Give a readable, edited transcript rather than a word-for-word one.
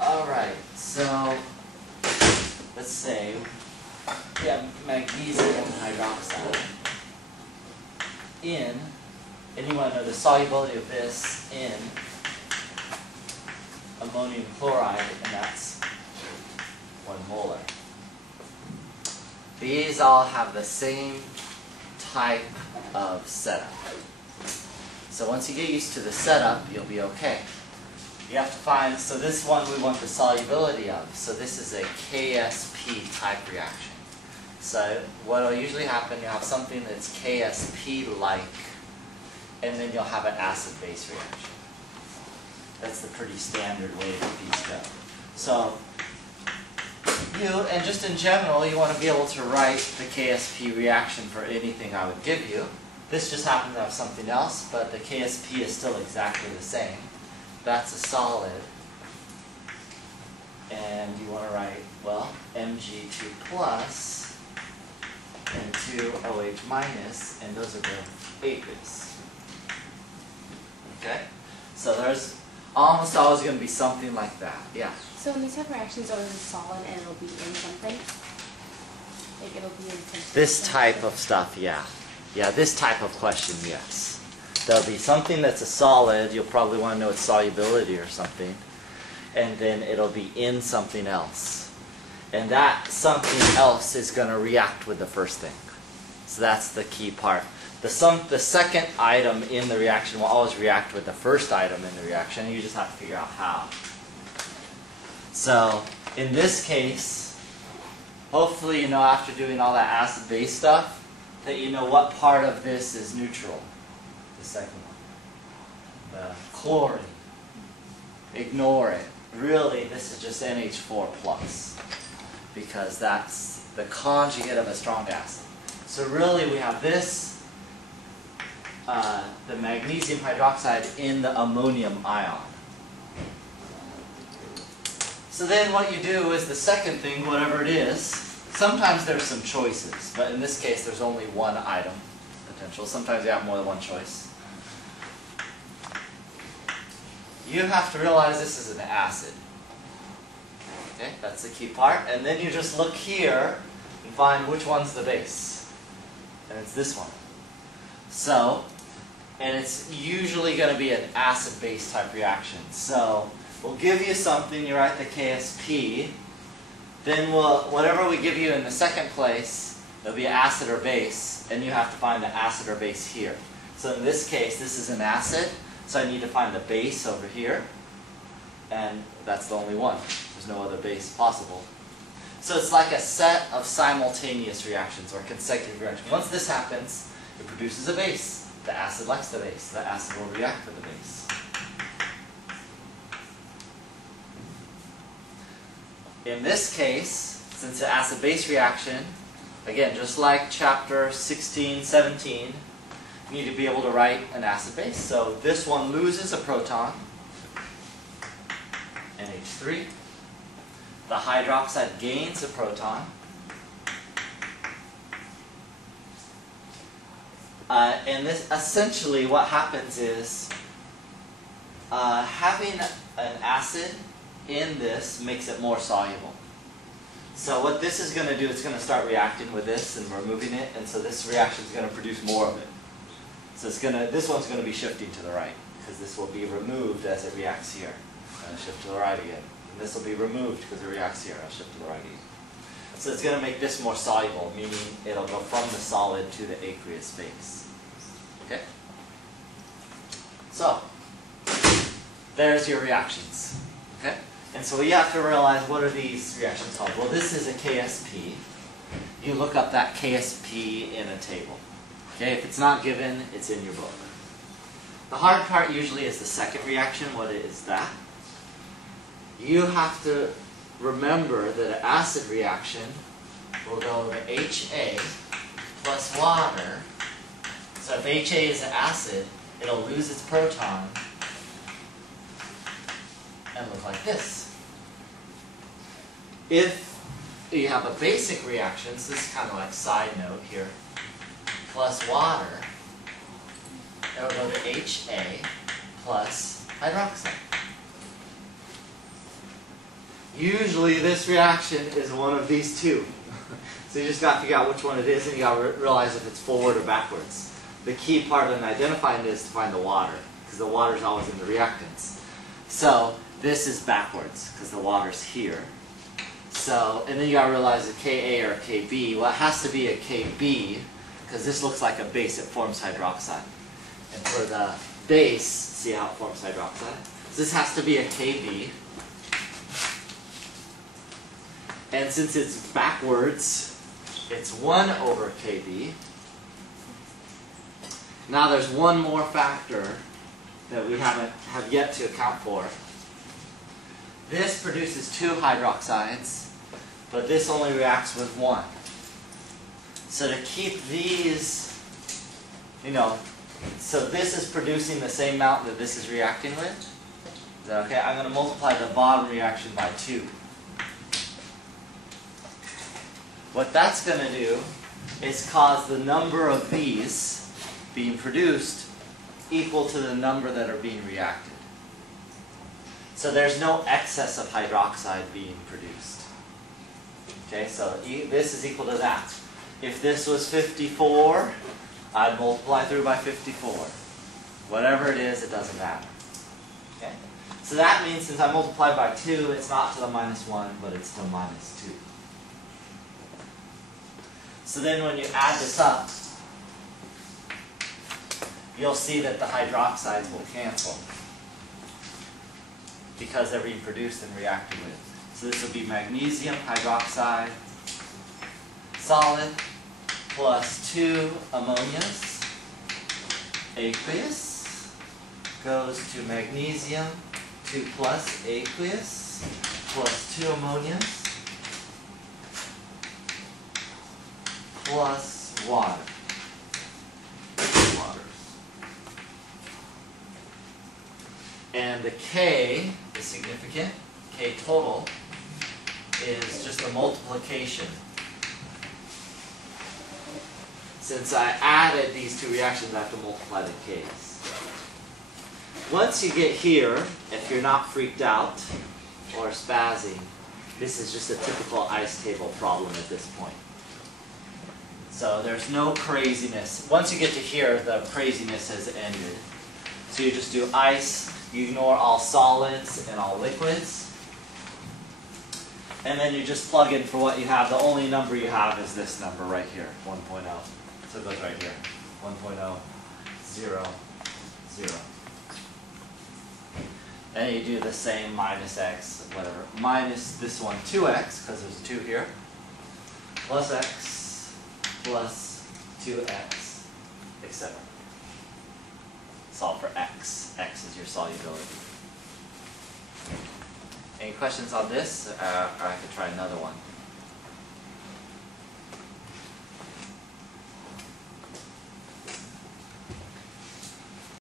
Alright, so let's say we have magnesium hydroxide in, and you want to know the solubility of this in ammonium chloride, and that's 1 molar. These all have the same type of setup. So once you get used to the setup, you'll be okay. You have to find, so this one we want the solubility of. So this is a KSP type reaction. So what will usually happen, you'll have something that's KSP-like, and then you'll have an acid-base reaction. That's the pretty standard way that these go. So and just in general, you want to be able to write the KSP reaction for anything I would give you. This just happens to have something else, but the KSP is still exactly the same. That's a solid. And you want to write, well, Mg2 plus and 2 OH minus, and those are the aqueous. Okay? So there's almost always going to be something like that. Yeah? So when these type of reactions are always solid and it'll be in something? Like it'll be in something? This type of stuff, yeah. Yeah, this type of question, yes. There'll be something that's a solid, you'll probably want to know its solubility or something, and then it'll be in something else. And that something else is going to react with the first thing. So that's the key part. The second item in the reaction will always react with the first item in the reaction, and you just have to figure out how. So in this case, hopefully you know after doing all that acid-base stuff, that you know what part of this is neutral. The second one. The chlorine. Ignore it. Really, this is just NH4+, because that's the conjugate of a strong acid. So really we have this, the magnesium hydroxide in the ammonium ion. So then what you do is the second thing, whatever it is, sometimes there's some choices, but in this case there's only one item potential. Sometimes you have more than one choice. You have to realize this is an acid. Okay, that's the key part. And then you just look here and find which one's the base. And it's this one. So, and it's usually going to be an acid-base type reaction. So, we'll give you something, you write the KSP, then whatever we give you in the second place, it'll be acid or base, and you have to find the acid or base here. So in this case, this is an acid, so I need to find the base over here, and that's the only one. There's no other base possible. So it's like a set of simultaneous reactions, or consecutive reactions. Once this happens, it produces a base. The acid likes the base. The acid will react with the base. In this case, since it's an acid-base reaction, again, just like chapter 16, 17, you need to be able to write an acid-base. So this one loses a proton, NH3. The hydroxide gains a proton. And this essentially what happens is having an acid in this makes it more soluble. So what this is going to do, it's going to start reacting with this and removing it, and so this reaction is going to produce more of it. So it's going to, this one's going to be shifting to the right, because this will be removed as it reacts here. And shift to the right again. And this will be removed because it reacts here. I'll shift to the right again. So it's going to make this more soluble, meaning it'll go from the solid to the aqueous base. Okay? So, there's your reactions. Okay? And so you have to realize, what are these reactions called? Well, this is a KSP. You look up that KSP in a table. Okay? If it's not given, it's in your book. The hard part usually is the second reaction. What is that? You have to remember that an acid reaction will go to HA plus water. So if HA is an acid, it'll lose its proton and look like this. If you have a basic reaction, so this is kind of like side note here, plus water, it'll go to HA plus hydroxide. Usually this reaction is one of these two. So you just got to figure out which one it is, and you got to realize if it's forward or backwards. The key part in identifying it is to find the water, because the water is always in the reactants. So this is backwards, because the water's here. So, and then you got to realize a Ka or a Kb. Well, it has to be a Kb, because this looks like a base, it forms hydroxide. And for the base, see how it forms hydroxide? So this has to be a Kb. And since it's backwards, it's 1 over Kb. Now there's one more factor that we have yet to account for. This produces 2 hydroxides, but this only reacts with 1. So to keep these, so this is producing the same amount that this is reacting with. Is that okay? I'm going to multiply the bottom reaction by 2. What that's going to do is cause the number of these being produced equal to the number that are being reacted. So there's no excess of hydroxide being produced. Okay, so this is equal to that. If this was 54, I'd multiply through by 54. Whatever it is, it doesn't matter. Okay? So that means since I multiplied by 2, it's not to the minus 1, but it's to minus 2. So then when you add this up, you'll see that the hydroxides will cancel because they're being produced and reacted with. So this will be magnesium hydroxide solid plus 2 ammonias aqueous goes to magnesium 2 plus aqueous plus 2 ammonias plus water. And the K is significant. K total is just a multiplication. Since I added these 2 reactions, I have to multiply the K's. Once you get here, if you're not freaked out or spazzing, this is just a typical ice table problem at this point. So there's no craziness. Once you get to here, the craziness has ended. So you just do ice, you ignore all solids and all liquids, and then you just plug in for what you have. The only number you have is this number right here, 1.0. So it goes right here, 1.0, 0, 0. And you do the same minus x, whatever. Minus this one, 2x, because there's 2 here, plus x, plus 2x, etc. Solve for x. X is your solubility. Any questions on this? Or I could try another one.